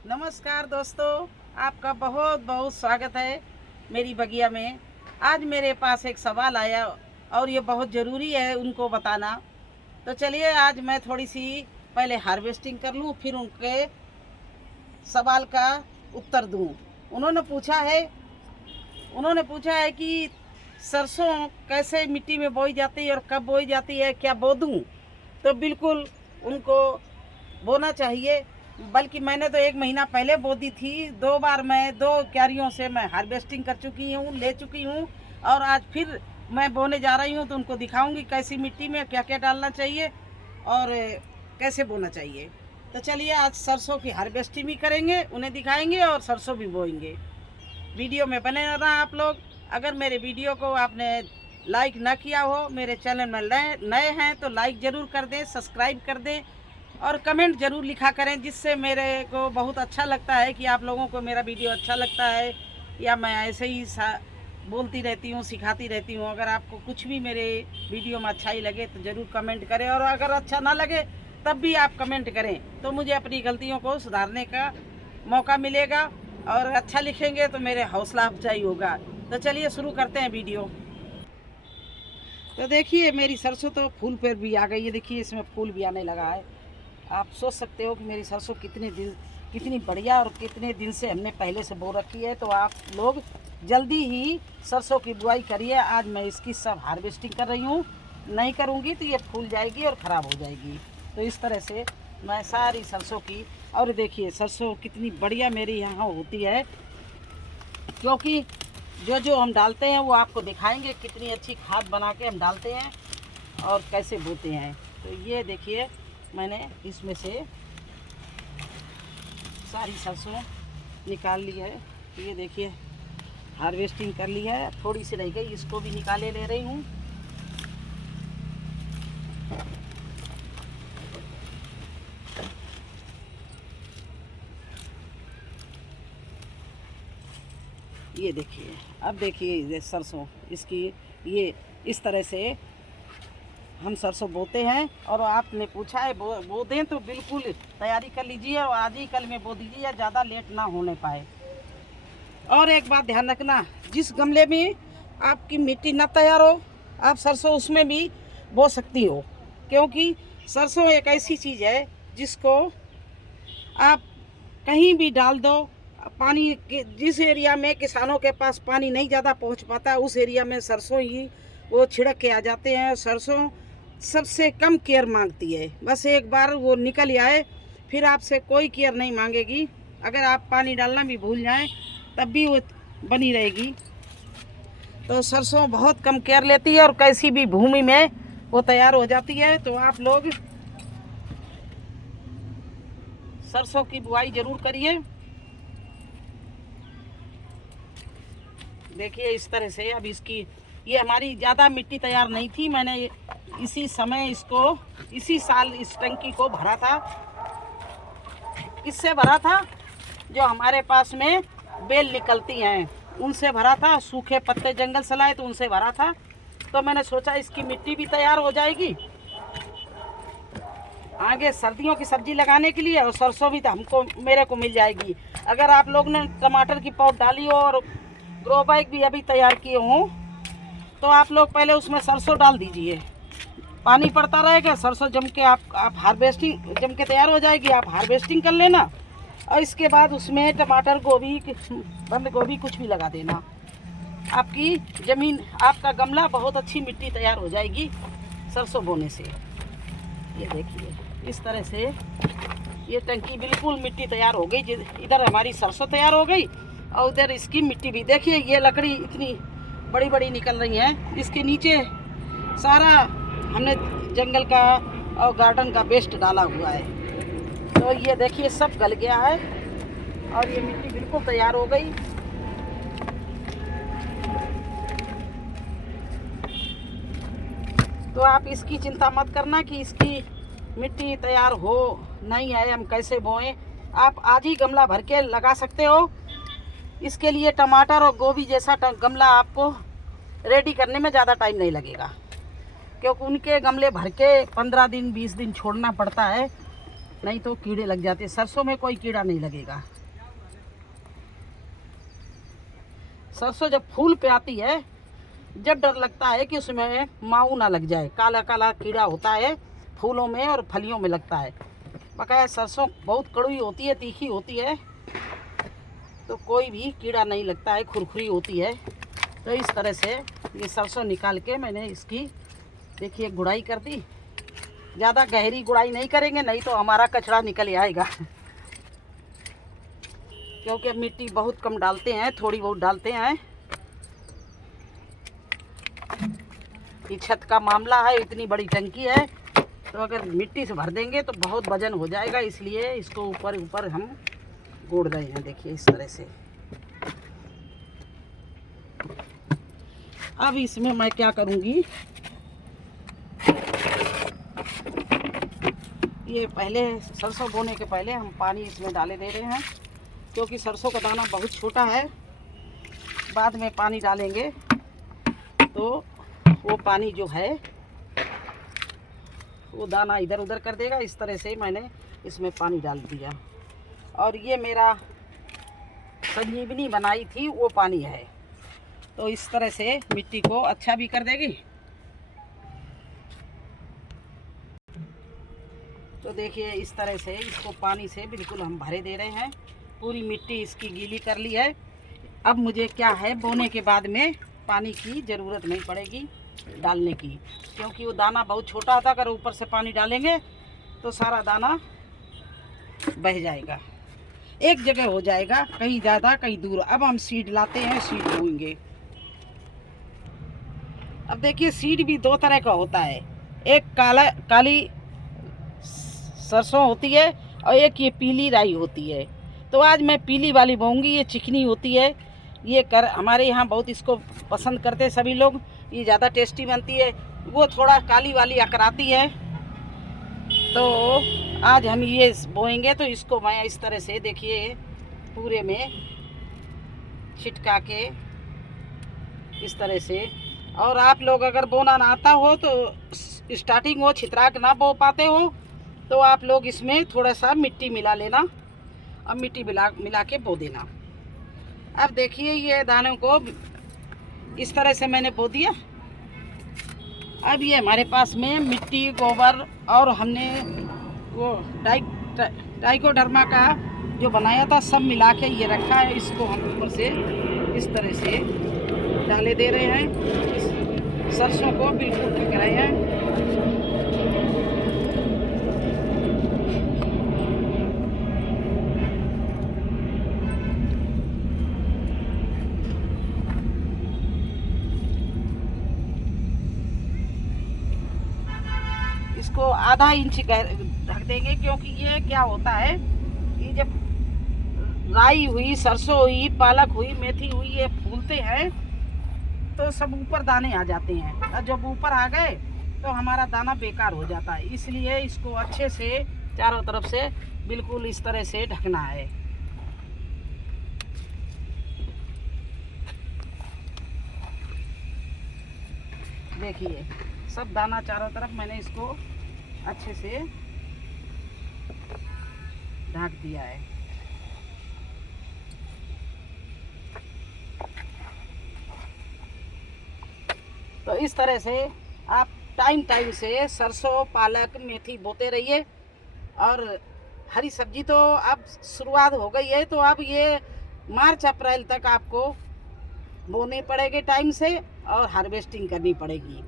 नमस्कार दोस्तों, आपका बहुत बहुत स्वागत है मेरी बगिया में। आज मेरे पास एक सवाल आया और ये बहुत ज़रूरी है उनको बताना। तो चलिए आज मैं थोड़ी सी पहले हार्वेस्टिंग कर लूँ, फिर उनके सवाल का उत्तर दूँ। उन्होंने पूछा है कि सरसों कैसे मिट्टी में बोई जाती है और कब बोई जाती है, क्या बो दूँ? तो बिल्कुल उनको बोना चाहिए। बल्कि मैंने तो 1 महीना पहले बो दी थी। 2 बार मैं 2 क्यारियों से मैं हार्वेस्टिंग कर चुकी हूँ, ले चुकी हूँ और आज फिर मैं बोने जा रही हूँ। तो उनको दिखाऊंगी कैसी मिट्टी में क्या क्या डालना चाहिए और कैसे बोना चाहिए। तो चलिए आज सरसों की हार्वेस्टिंग भी करेंगे, उन्हें दिखाएंगे और सरसों भी बोएंगे। वीडियो में बने रहना आप लोग। अगर मेरे वीडियो को आपने लाइक ना किया हो, मेरे चैनल में नए हैं तो लाइक ज़रूर कर दें, सब्सक्राइब कर दें और कमेंट ज़रूर लिखा करें, जिससे मेरे को बहुत अच्छा लगता है कि आप लोगों को मेरा वीडियो अच्छा लगता है या मैं ऐसे ही बोलती रहती हूँ, सिखाती रहती हूँ। अगर आपको कुछ भी मेरे वीडियो में अच्छा ही लगे तो ज़रूर कमेंट करें, और अगर अच्छा ना लगे तब भी आप कमेंट करें तो मुझे अपनी गलतियों को सुधारने का मौका मिलेगा, और अच्छा लिखेंगे तो मेरे हौसला अफजाई होगा। तो चलिए शुरू करते हैं वीडियो। तो देखिए मेरी सरसों तो फूल पर भी आ गई है। देखिए इसमें फूल भी आने लगा है। आप सोच सकते हो कि मेरी सरसों कितनी बढ़िया और कितने दिन से हमने पहले से बो रखी है। तो आप लोग जल्दी ही सरसों की बुआई करिए। आज मैं इसकी सब हार्वेस्टिंग कर रही हूँ, नहीं करूँगी तो ये फूल जाएगी और ख़राब हो जाएगी। तो इस तरह से मैं सारी सरसों की, और देखिए सरसों कितनी बढ़िया मेरी यहाँ होती है, क्योंकि जो हम डालते हैं वो आपको दिखाएंगे। कितनी अच्छी खाद बना के हम डालते हैं और कैसे बोते हैं। तो ये देखिए मैंने इसमें से सारी सरसों निकाल ली है। ये देखिए हार्वेस्टिंग कर ली है, थोड़ी सी रह गई, इसको भी निकाले ले रही हूँ। ये देखिए, अब देखिए ये सरसों इसकी, ये इस तरह से हम सरसों बोते हैं। और आपने पूछा है बो दें तो बिल्कुल तैयारी कर लीजिए और आज ही कल में बो दीजिए, या ज़्यादा लेट ना होने पाए। और एक बात ध्यान रखना, जिस गमले में आपकी मिट्टी ना तैयार हो आप सरसों उसमें भी बो सकती हो, क्योंकि सरसों एक ऐसी चीज़ है जिसको आप कहीं भी डाल दो। पानी के जिस एरिया में किसानों के पास पानी नहीं ज़्यादा पहुंच पाता, उस एरिया में सरसों ही वो छिड़क के आ जाते हैं। सरसों सबसे कम केयर मांगती है, बस एक बार वो निकल आए फिर आपसे कोई केयर नहीं मांगेगी। अगर आप पानी डालना भी भूल जाएं तब भी वो बनी रहेगी। तो सरसों बहुत कम केयर लेती है और कैसी भी भूमि में वो तैयार हो जाती है। तो आप लोग सरसों की बुआई ज़रूर करिए। देखिए इस तरह से अब इसकी, ये हमारी ज़्यादा मिट्टी तैयार नहीं थी, मैंने इसी समय इसको इसी साल इस टंकी को भरा था। इससे भरा था जो हमारे पास में बेल निकलती हैं उनसे भरा था, सूखे पत्ते जंगल से लाए तो उनसे भरा था। तो मैंने सोचा इसकी मिट्टी भी तैयार हो जाएगी आगे सर्दियों की सब्जी लगाने के लिए, और सरसों भी तो मेरे को मिल जाएगी। अगर आप लोग ने टमाटर की पौध डाली हो और ग्रो बैग भी अभी तैयार किए हों तो आप लोग पहले उसमें सरसों डाल दीजिए। पानी पड़ता रहेगा, सरसों जम के आप हार्वेस्टिंग जम के तैयार हो जाएगी, आप हार्वेस्टिंग कर लेना। और इसके बाद उसमें टमाटर, गोभी, बंद गोभी कुछ भी लगा देना। आपकी ज़मीन, आपका गमला बहुत अच्छी मिट्टी तैयार हो जाएगी सरसों बोने से। ये देखिए इस तरह से ये टंकी बिल्कुल मिट्टी तैयार हो गई। इधर हमारी सरसों तैयार हो गई और उधर इसकी मिट्टी भी। देखिए ये लकड़ी इतनी बड़ी बड़ी निकल रही है, इसके नीचे सारा हमने जंगल का और गार्डन का वेस्ट डाला हुआ है। तो ये देखिए सब गल गया है और ये मिट्टी बिल्कुल तैयार हो गई। तो आप इसकी चिंता मत करना कि इसकी मिट्टी तैयार हो नहीं है, हम कैसे बोएं। आप आज ही गमला भर के लगा सकते हो। इसके लिए टमाटर और गोभी जैसा गमला आपको रेडी करने में ज़्यादा टाइम नहीं लगेगा, क्योंकि उनके गमले भर के 15 दिन 20 दिन छोड़ना पड़ता है। नहीं तो कीड़े लग जाते। सरसों में कोई कीड़ा नहीं लगेगा। सरसों जब फूल पे आती है, जब डर लगता है कि उसमें माऊ ना लग जाए। काला काला कीड़ा होता है फूलों में और फलियों में लगता है। बकाया सरसों बहुत कड़वी होती है, तीखी होती है, तो कोई भी कीड़ा नहीं लगता है, खुरखुरी होती है। तो इस तरह से ये सरसों निकाल के मैंने इसकी देखिए गुड़ाई कर दी। ज़्यादा गहरी गुड़ाई नहीं करेंगे, नहीं तो हमारा कचरा निकल आएगा। क्योंकि अब मिट्टी बहुत कम डालते हैं, थोड़ी बहुत डालते हैं। ये छत का मामला है, इतनी बड़ी टंकी है, तो अगर मिट्टी से भर देंगे तो बहुत वजन हो जाएगा, इसलिए इसको ऊपर ऊपर हम गोड़ रहे हैं। देखिए इस तरह से। अब इसमें मैं क्या करूँगी, ये पहले सरसों बोने के पहले हम पानी इसमें डाले दे रहे हैं, क्योंकि सरसों का दाना बहुत छोटा है। बाद में पानी डालेंगे तो वो पानी जो है वो दाना इधर उधर कर देगा। इस तरह से मैंने इसमें पानी डाल दिया। और ये मेरा संजीवनी बनाई थी वो पानी है, तो इस तरह से मिट्टी को अच्छा भी कर देगी। तो देखिए इस तरह से इसको पानी से बिल्कुल हम भरे दे रहे हैं। पूरी मिट्टी इसकी गीली कर ली है। अब मुझे क्या है, बोने के बाद में पानी की ज़रूरत नहीं पड़ेगी डालने की, क्योंकि वो दाना बहुत छोटा होता है। अगर ऊपर से पानी डालेंगे तो सारा दाना बह जाएगा, एक जगह हो जाएगा, कहीं ज़्यादा कहीं दूर। अब हम सीड लाते हैं, सीड बोएंगे। अब देखिए सीड भी दो तरह का होता है, एक काली सरसों होती है और एक ये पीली राई होती है। तो आज मैं पीली वाली बोऊंगी, ये चिकनी होती है। ये हमारे यहाँ बहुत इसको पसंद करते हैं सभी लोग, ये ज़्यादा टेस्टी बनती है। वो थोड़ा काली वाली अकराती है। तो आज हम ये बोएंगे, तो इसको मैं इस तरह से देखिए पूरे में छिटका के इस तरह से। और आप लोग अगर बोना ना आता हो तो स्टार्टिंग हो छितराक ना बो पाते हो तो आप लोग इसमें थोड़ा सा मिट्टी मिला लेना और मिट्टी मिला के बो देना। अब देखिए ये दानों को इस तरह से मैंने बो दिया। अब ये हमारे पास में मिट्टी, गोबर और हमने वो ट्राइकोडर्मा का जो बनाया था सब मिला के ये रखा है। इसको हम ऊपर से इस तरह से डाले दे रहे हैं। इस सरसों को बिल्कुल ढक रहे हैं। इसको आधा इंच ढक देंगे, क्योंकि ये क्या होता है, ये जब राई हुई, सरसों हुई, पालक हुई, मेथी हुई, ये फूलते हैं तो सब ऊपर दाने आ जाते हैं। और जब ऊपर आ गए तो हमारा दाना बेकार हो जाता है। इसलिए इसको अच्छे से चारों तरफ से बिल्कुल इस तरह से ढकना है। देखिए सब दाना चारों तरफ मैंने इसको अच्छे से ढक दिया है। तो इस तरह से आप टाइम से सरसों, पालक, मेथी बोते रहिए। और हरी सब्जी तो अब शुरुआत हो गई है, तो अब ये मार्च अप्रैल तक आपको बोने पड़ेंगे टाइम से और हार्वेस्टिंग करनी पड़ेगी।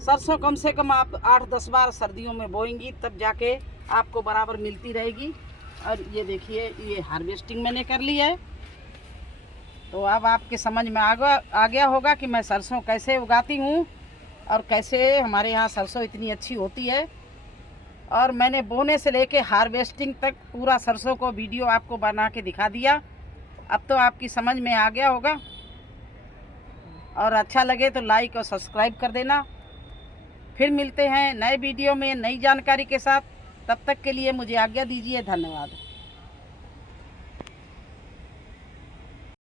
सरसों कम से कम आप 8-10 बार सर्दियों में बोएंगी, तब जाके आपको बराबर मिलती रहेगी। और ये देखिए ये हार्वेस्टिंग मैंने कर ली है। तो अब आपके समझ में आ गया होगा कि मैं सरसों कैसे उगाती हूँ और कैसे हमारे यहाँ सरसों इतनी अच्छी होती है। और मैंने बोने से लेके हार्वेस्टिंग तक पूरा सरसों को वीडियो आपको बना के दिखा दिया। अब तो आपकी समझ में आ गया होगा। और अच्छा लगे तो लाइक और सब्सक्राइब कर देना। फिर मिलते हैं नए वीडियो में नई जानकारी के साथ। तब तक के लिए मुझे आज्ञा दीजिए। धन्यवाद।